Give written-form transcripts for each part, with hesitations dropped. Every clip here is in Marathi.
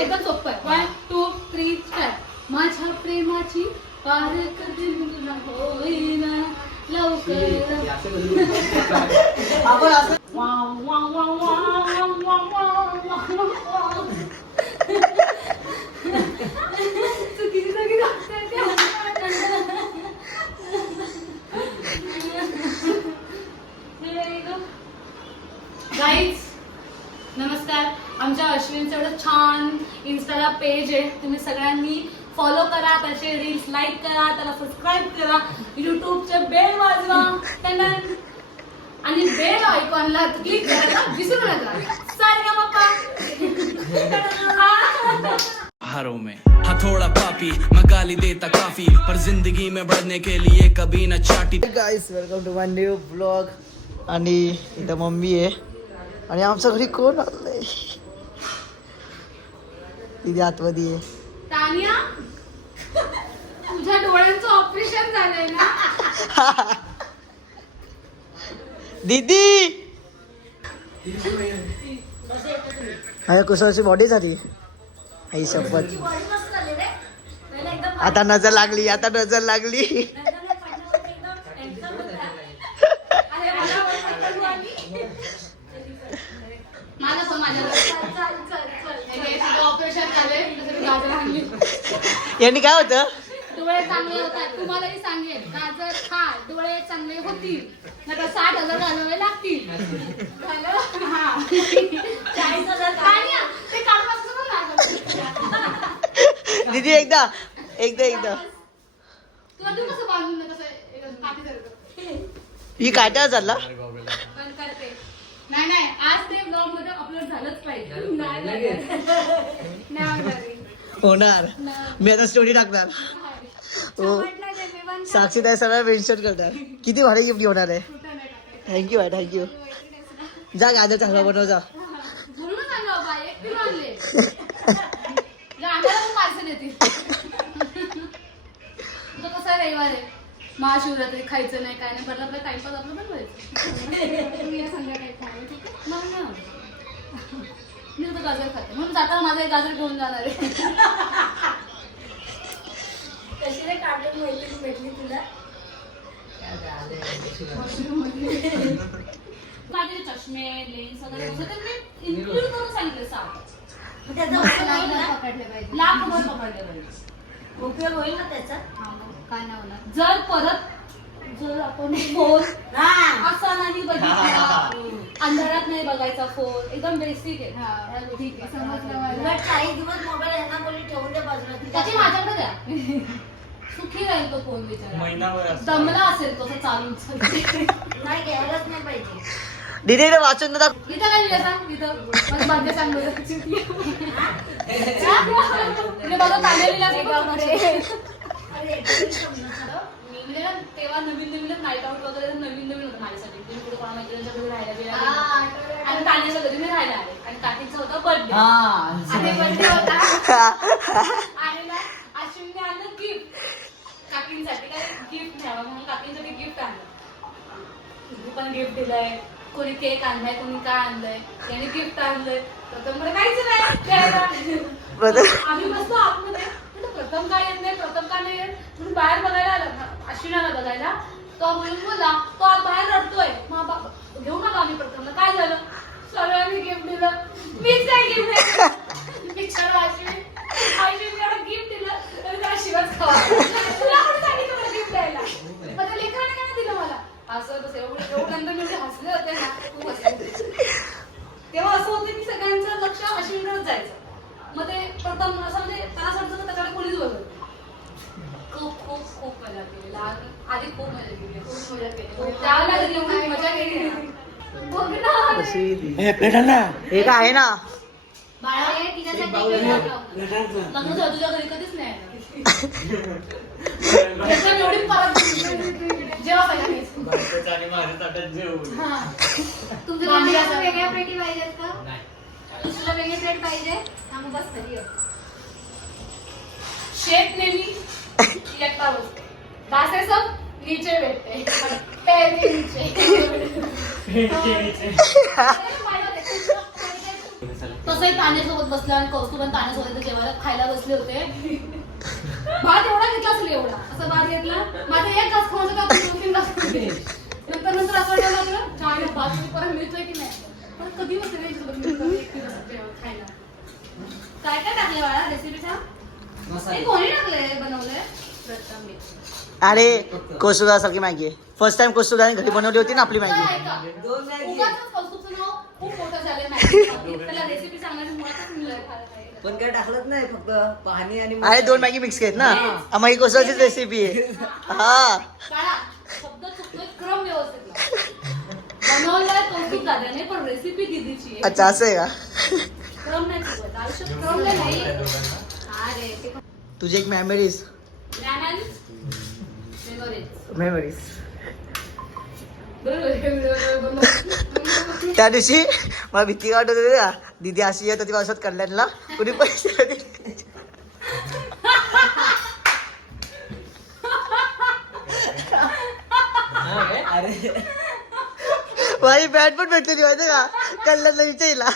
एकदम सोपं आहे. 1 2 3 स्टार्ट. माझ्या प्रेमाची पार कधी होईना लवकर. आपण असं चुकीची जागी गाईज नमस्कार. आमच्या अश्विनचं एवढं छान इन्स्टाला पेज आहे, तुम्ही सगळ्यांनी फॉलो करा, त्याचे रील्स लाईक करा, त्याला सबस्क्राईब करा, युट्यूबचे बेल वाजवा आणि बेल आयकॉनला क्लिक करायला विसरू नका. सारेगामापा. हारों में हथौड़ा पापी मैं गाली देता काफी पर जिंदगी में बढ़ने के लिए कभी न चाटी. Guys welcome to my new blog. आणि इथं मम्मी आहे आणि आमच्या घरी कोण आलंय? तिथे आतमध्ये आहे. तानिया तुझ्या डोळ्यांचं ऑपरेशन झालंय ना? दीदी माझ्या कुसळची बॉडी झाली. आई शपथ. आता नजर लागली, आता नजर लागली. मला पण माझ्या ऑपरेशन झालंय. गाजर आणली. यांनी काय होतं? डोळे चांगले होतात. तुम्हालाही सांगेल गाजर खा, डोळे चांगले होतील. नका 60,000 घालावे लागतील. हा 40,000. ते काढपासून पण लागलं. दीदी एकदा तुला तू कसं बांधून कसं काठीसारखं ही काट्या चालला. पण करते. नाही आज ते ब्लॉग मध्ये अपलोड झालंच पाहिजे. नाही होणार. मी आता स्टोरी टाकणार. हो साक्षी ताई सगळं मेन्शन करणार. किती भारी गिफ्ट होणार आहे. थँक्यू आहे, थँक्यू. जा गाजर चांगला बनव जा. म्हणूनच आणलं बाबा, एक किलो आणले. आम्हाला पण पार्सल येतील. तो कसा रविवार आहे, महाशिवरात्री खायचं नाही काय नाही, बरं आपला टाइमपास आपलं पण व्हायचं. संध्याकाळी खायला ठीक आहे मग ना. मी तर गाजर खाते म्हणून जाता माझा एक गाजर घेऊन जाणार आहे. कशी रे काढून भेटली तुला? माझे चष्मे लेन्स वगैरे इन्क्लूड करून सांगितलं. 7 लाखभर पकडले पाहिजे. उपयोग होईल ना त्याचा? काय नाही होणार. जर आपण फोन असा नाही बघितला, अंधारात नाही बघायचा फोन, एकदम बेसिक आहे. ठीक आहे समजलं. काही दिवस मोबाईल यांना बोलली ठेवून द्या बाजूला, त्याची माझ्याकडे द्या. सुखी राहील तो फोन. विचार दमला असेल तो चालून नाही घ्यायलाच नाही पाहिजे. दीदी वाचून दादा. इथं काय लिहिलं सांग. इथं माझं सांग बघा तानेलीला म्हणजे ना तेव्हा नवीन नाईट आउट वगैरे नवीन होतं माझ्यासाठी. मी कुठे कोणा मैत्रिणीच्या घरी राहायला गेला आणि तान्याच्या घरी मी राहायला आले आणि काकीचा होता बर्थडे. आणि बर्थडे होता आणि ना अश्विनने आणलं गिफ्ट काकींसाठी. काय गिफ्ट न्यावं म्हणून काकींसाठी गिफ्ट आणलं. तू पण गिफ्ट दिलंय, कोणी केक आणलाय, कोणी काय आणलंय, त्याने गिफ्ट आणलंय. प्रथम मला काहीच नाही. आम्ही बसलो आतमध्ये. प्रथम काय येत नाही, प्रथम का नाही येत म्हणून बाहेर बघायला आला. अश्विनाला बघायला तो म्हणून बोलला, तो आज बाहेर रडतोय. मग घेऊ नका आम्ही प्रथमला. काय झालं? सगळ्यांनी गिफ्ट दिलं, मीच काय गिफ्ट दिलं. बिचारा अश्विन एवढं गिफ्ट दिलं तरी त्याला शिवाच खावा. तुला कोणी सांगितलं मला गिफ्ट द्यायला? माझ्या लेकराने काय दिलं मला? असं तसं एवढ्यांदा मी हसले होते ना, खूप हसले होते. तेव्हा असं होतं की सगळ्यांचं लक्ष अश्विनकडेच जायचं. मग ते प्रथम असं म्हणजे त्याला असं वाटतं त्याच्याकडे कोणीच बघत. खूप मजा केली. आधी खूप मजा केली. त्यावेळेला एवढी मजा केली बघ ना. हे काय आहे ना बाळा तिच्यासाठी लग्न झालं तुझ्या घरी कधीच नाही. एवढी परत जेव्हा पाहिजे तुमच्या वेगळ्या प्लेटी पाहिजेत का? दुसऱ्या वेगळी प्लेट पाहिजे. मग बस खरी शेप नेहमी एकटा बसते. दासे सब नीचे बैठते, पैर के नीचे. तसंही तान्यासोबत बसला आणि कौस्तुभ आणि तान्यासोबत जेवायला खायला बसले होते. भात एवढा घेतला असेल एवढा असं भात घेतला माझा एक घास खाऊन जातो 2-3 घास खाते. नंतर असं वाटायला लागलं छान भात परत मिळतोय की नाही पण कधी बसते खायला. काय काय टाकले बाळा रेसिपीचा हे कोणी टाकलंय बनवलंय प्रथम अरे कोसुदा सारखी मॅगी आहे. फर्स्ट टाइम कोसुदाने घरी बनवली होती ना आपली मॅगी. कौस्तुभचं नाव खूप मोठं झालंय मॅगी त्याला रेसिपी सांगण्याची मुळातच मिळालं पण काय टाकलंच नाही फक्त पाणी आणि अरे 2 मॅगी मिक्स केत ना मग ही कोसुदाचीच रेसिपी आहे. हा बाळा शब्द चुकतोय क्रम व्यवस्थित बनवलाय कौस्तुभ दादाने पण रेसिपी दिदीची आहे. अच्छा असं आहे का. क्रम नाही चुकत आयुष्यात क्रम नाही. अरे ते तुझी एक मेमरीज मेमरीज त्या दिवशी मला भीती वाटत होती का दीदी अशी येत होती माझ्यासोबत कल्याणला कुणी पैसे दिले. माझी बॅट पण भेटली माहिती का कल्याणला विचारला.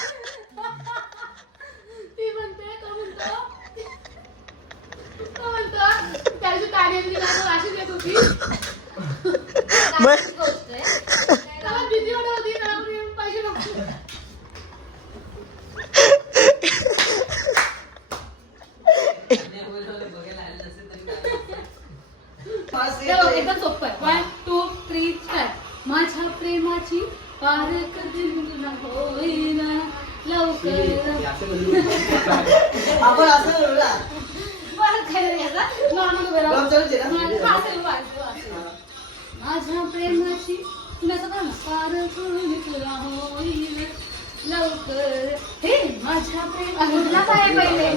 ती म्हणते का म्हणतो त्याची ताणी अशीच येत होती. गोष्ट आहे त्याला भीती वाटत होती मला पैसे नको. एकदम सोपं आहे 1, 2, 3 स्टार्ट. माझ्या प्रेमाची पार कधी होईना लवकर आपण असं माझ्या प्रेमाची तुला सगळं पार तुला होईल लवकर हे माझ्या प्रेमाला काय पहिले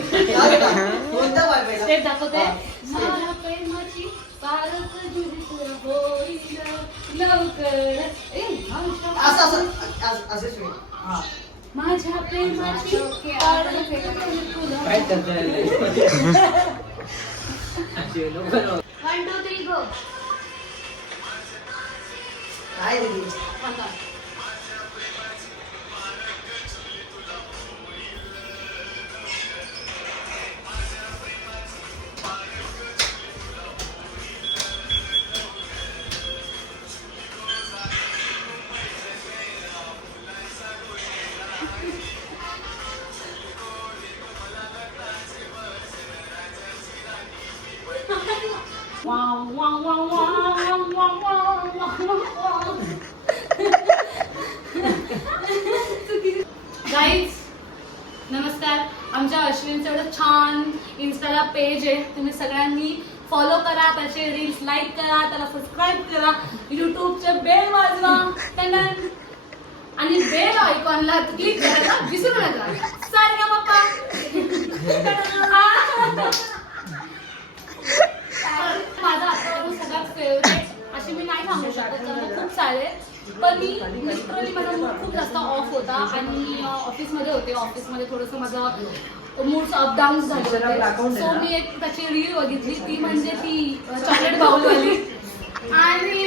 स्टेप दाखवते. माझ्या प्रेमाची पार तुला होईल लवकर माझ्या प्रेमाची पार तुला 1, 2, 3 गो. काय दिदी गाईज नमस्कार. आमच्या अश्विनचं एवढं छान इन्स्टाला पेज आहे तुम्ही सगळ्यांनी फॉलो करा त्याचे रील्स लाईक करा त्याला सबस्क्राईब करा युट्यूबचे बेल वाजवा त्यांना आणि बेल आयकॉनला क्लिक करायला विसरू नका. सारे बाप्पा माझा आतावरून सगळ्यात फेवरेट अशी मी नाही सांगू शकत कारण खूप सारे पण मी लिटरली माझा मूड खूप जास्त ऑफ होता आणि ऑफिसमध्ये होते. ऑफिसमध्ये थोडंसं माझं मूड अपडाऊन झालं सो मी एक त्याची रील बघितली ती म्हणजे ती चॉकलेट बाउलवाली आणि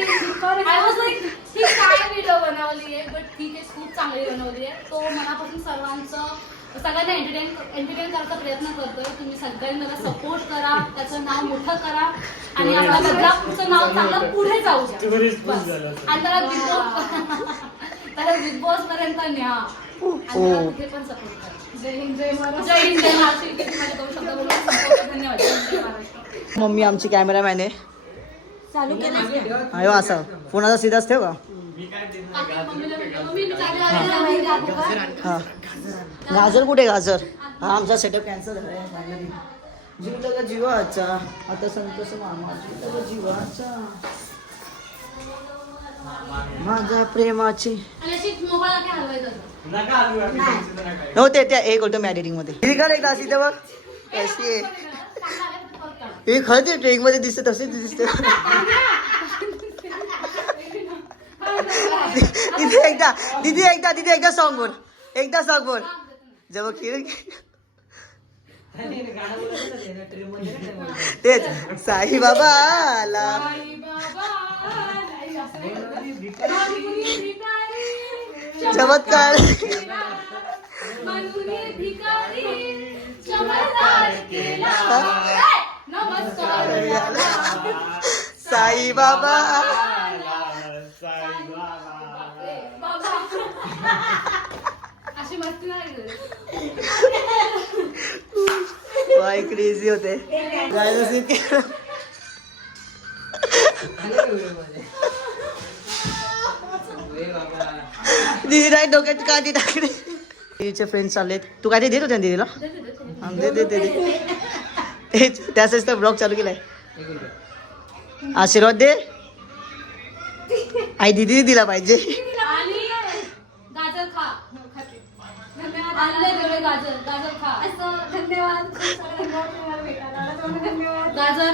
आय वॉज लाईक ही काय व्हिडिओ बनवली आहे बट ठीक आहे खूप चांगली बनवली आहे. तो मनापासून सगळ्यांना एंटरटेन करायचा प्रयत्न करतोय. तुम्ही सगळ्यांनी मला सपोर्ट करा त्याचं नाव मोठं करा आणि आपल्या बदलापूरचं नाव चांगलं पुढे जाऊ द्या आणि त्याला बिग बॉस पर्यंत न्या आणि तिथे पण सपोर्ट करा. जय हिंद जय महाराष्ट्र. जय हिंद जय महाराष्ट्र. माझे 2 शब्द बोलून धन्यवाद. जय महाराष्ट्र. मम्मी आमची कॅमेरामॅन आहे. चालू केलं अयो असा फोनाचा सीधाच ठेव का. हा गाजर कुठे गाजर हा आमचा सेटअप कॅन्सल झाला. जीवला का जीवाचा आता संतोष मामा जीवला का जीवाचा माझ्या प्रेमाची नव्हते त्या एक होतो मॅरिडिंग मध्ये एकदा अशी तेव्हा कशी आहे हे खरंच ट्रेक मध्ये दिसते तसेच दिसते. दीदी एकदा सॉन्ग बोल जेव्हा खीर तेच साई बाबा आला चमत्कार म्हणून भिकारी चमत्कार केला. नमस्कार साई बाबा. बाबा अशी मस्ती नाही करत. वाय क्रेझी होते दीदी नाही डोक्यात काठी टाकली. दीदीचे फ्रेंड चाललेत. तू काठी देत होते ना दीदीला? दे दे दे तेच त्यासाठी तर ब्लॉग चालू केलाय. आशीर्वाद दे. आई दीदी दिला पाहिजे. आणि गाजर खा. आणलंय तेवढे गाजर. गाजर खा. धन्यवाद तुम्हाला भेटायला आला. धन्यवाद. गाजर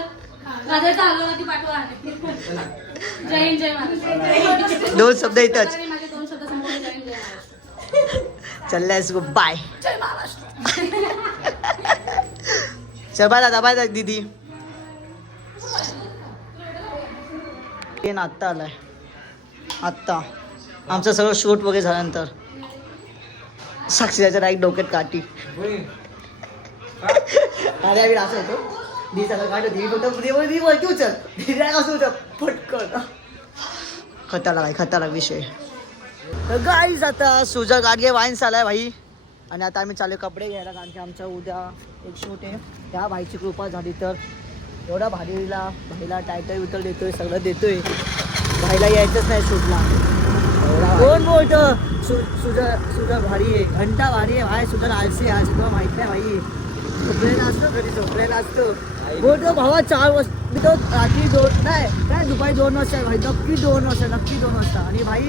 गाजरचा हलवा ती पाठवा. जय हिंद जय महाराष्ट्र. 2 शब्द इथंच. माझे 2 शब्द संपवले. जय हिंद जय महाराष्ट्र. चल गो बाय. जय महाराष्ट्र. चल बाय दादा. बाय दीदी. आत्ता आलाय. आत्ता आमचं सगळं शूट वगैरे झाल्यानंतर साक्षीच्या राईट डोक्यात काठी. अरे आम्ही असं होतो दी सगळं काढ दी वरती उचल असं होतं पटकन. खतरनाक विषय. तर गाईज आता सुजल गाडगे वाईन्स आलाय भाई. आणि आता आम्ही चालू कपडे घ्यायला कारण की आमचा उद्या एक शूट आहे. त्या भाईची कृपा झाली तर एवढा भाईला टायटल विटल देतोय सगळं देतोय. भाईला यायचंच नाही शूटला. कोण बोलतं सुजल भारी आहे. घंटा भारी आहे भाई. सुजल आलसी आज तुला माहित नाही भाई. झोपलेला असतो घरी झोपलेला असतो. बोलतो भावा 4 वाजता. मी तो रात्री 2 नाही काय दुपारी 2 वाजता भाई. नक्की 2 वाजता. आणि भाई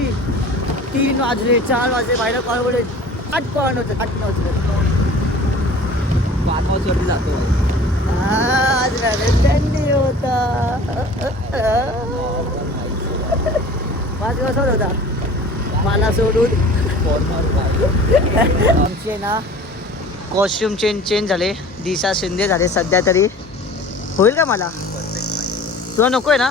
3 वाजले 4 वाजले भाईला कॉल बोलले 8 पॉईंट होतं 8 वाजले. 5 वाजता जातो. आज व्हॅलेंटाईन होता. 5 दिवस होता मला सोडून. आमचे ना कॉस्ट्युम चेंज झाले. दिशा शिंदे झाले सध्या तरी. होईल का मला? तुला नको आहे ना?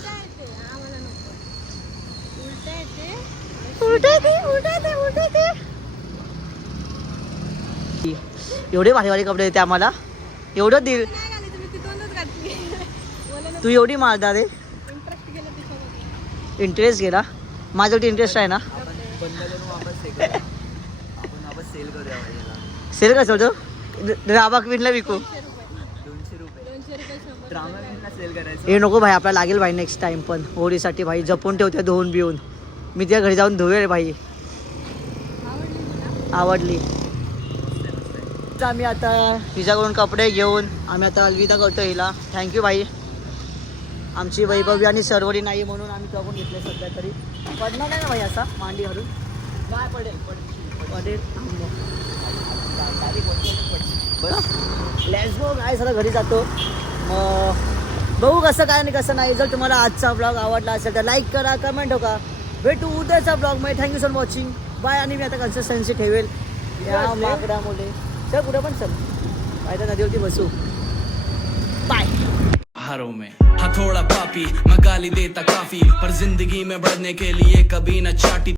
एवढे भारी कपडे देते आम्हाला. एवढं दिल तू एवढी मारदार आहे. इंटरेस्ट गेला. माझ्यावरती इंटरेस्ट आहे ना. सेल करूया सेल कसं होतं? राबा क्वीनला विकू. 200 रुपये ड्रामा क्वीनला सेल करायचं. हे नको भाई. आपल्याला लागेल भाई नेक्स्ट टाइम पण. होळीसाठी भाई जपून ठेवते धुवून बिवून. मी त्या घरी जाऊन धुवेल भाई. आवडली. आम्ही आता हिच्याकडून कपडे घेऊन आम्ही आता अलविदा करतो हिला. थँक्यू भाई. आमची वैभवी आणि सर्वरी नाही म्हणून आम्ही करून घेतले सध्या तरी. पडणार नाही ना भाई असा मांडी घालून? काय पडेल? लेट्स गो काय सगळं घरी जातो. मग बघू कसं काय आणि कसं नाही. जर तुम्हाला आजचा ब्लॉग आवडला असेल तर लाईक करा कमेंट हो का. भेटू उद्याचा ब्लॉगमध्ये. Thank you for watching. बाय. आणि मी आता कन्सिस्टन्सी ठेवेल या माकडामुळे. चल कुठं पण चल. पाहिजे नदीवरती बसू. बाय. हारों में हथौड़ा पापी मैं गाली देता काफी पर जिंदगी में बढ़ने के लिए कभी न चाटी